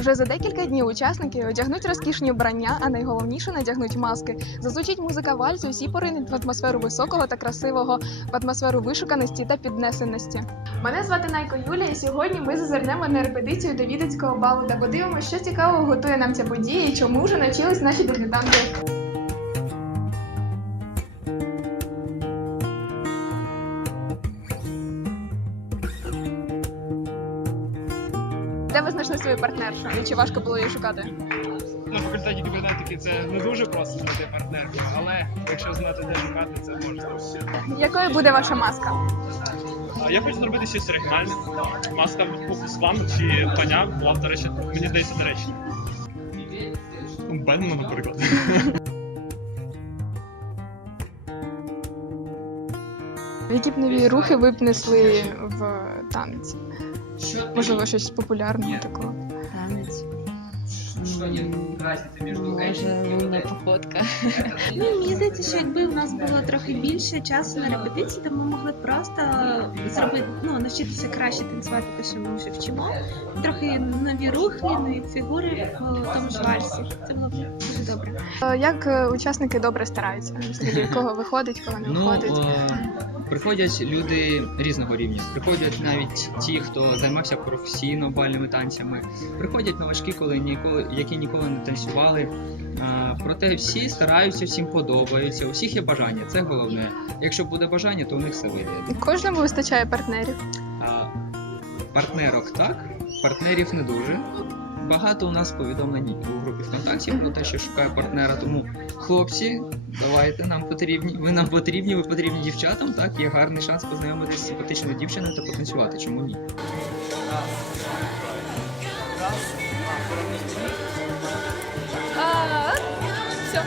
Вже за декілька днів учасники одягнуть розкішні вбрання, а найголовніше надягнуть маски. Зазвучить музика вальсу, всі поринуть в атмосферу високого та красивого, в атмосферу вишуканості та піднесеності. Мене звати Найко Юля, і сьогодні ми зазирнемо на репетицію до Відецького балу та подивимося, що цікавого готує нам ця подія і чому вже навчились наші дебютанти. Де ви знайшли свою партнершу? І чи важко було її шукати? На факультеті кібернетики це не дуже просто знайти партнерку, але якщо знати, де шукати, це можна. Якою буде ваша маска? А Я хочу зробити щось оригінальне. Маска Фокус-Ван чи коня була до речі, мені здається, доречно. Бенма, наприклад. Які б нові рухи ви б несли в танець? Можливо, щось популярного такого. Танець. Може, лунна походка. Ну, мені здається, що якби в нас було трохи більше часу на репетиції, то ми могли б просто зробити, ну, навчитися краще танцювати те, що ми вже вчимо. Трохи нові рухи, нові фігури в тому ж вальсі. Це було б дуже добре. Е, Як е, учасники добре стараються? Кого виходить, кого не Ну, виходить? Приходять люди різного рівня. Приходять навіть ті, хто займався професійно бальними танцями. Приходять новачки, коли ніколи, які ніколи не танцювали. Е, проте всі стараються, всім подобаються. У всіх є бажання, це головне. Якщо буде бажання, то у них все вийде. Кожному вистачає партнерів. А партнерок так, партнерів не дуже багато у нас повідомлень у групі ВКонтакті про те, що шукає партнера. Тому хлопці, давайте нам потрібні. Ви нам потрібні, ви потрібні дівчатам. Так є гарний шанс познайомитися з симпатичною дівчиною та потанцювати. Чому ні? Все.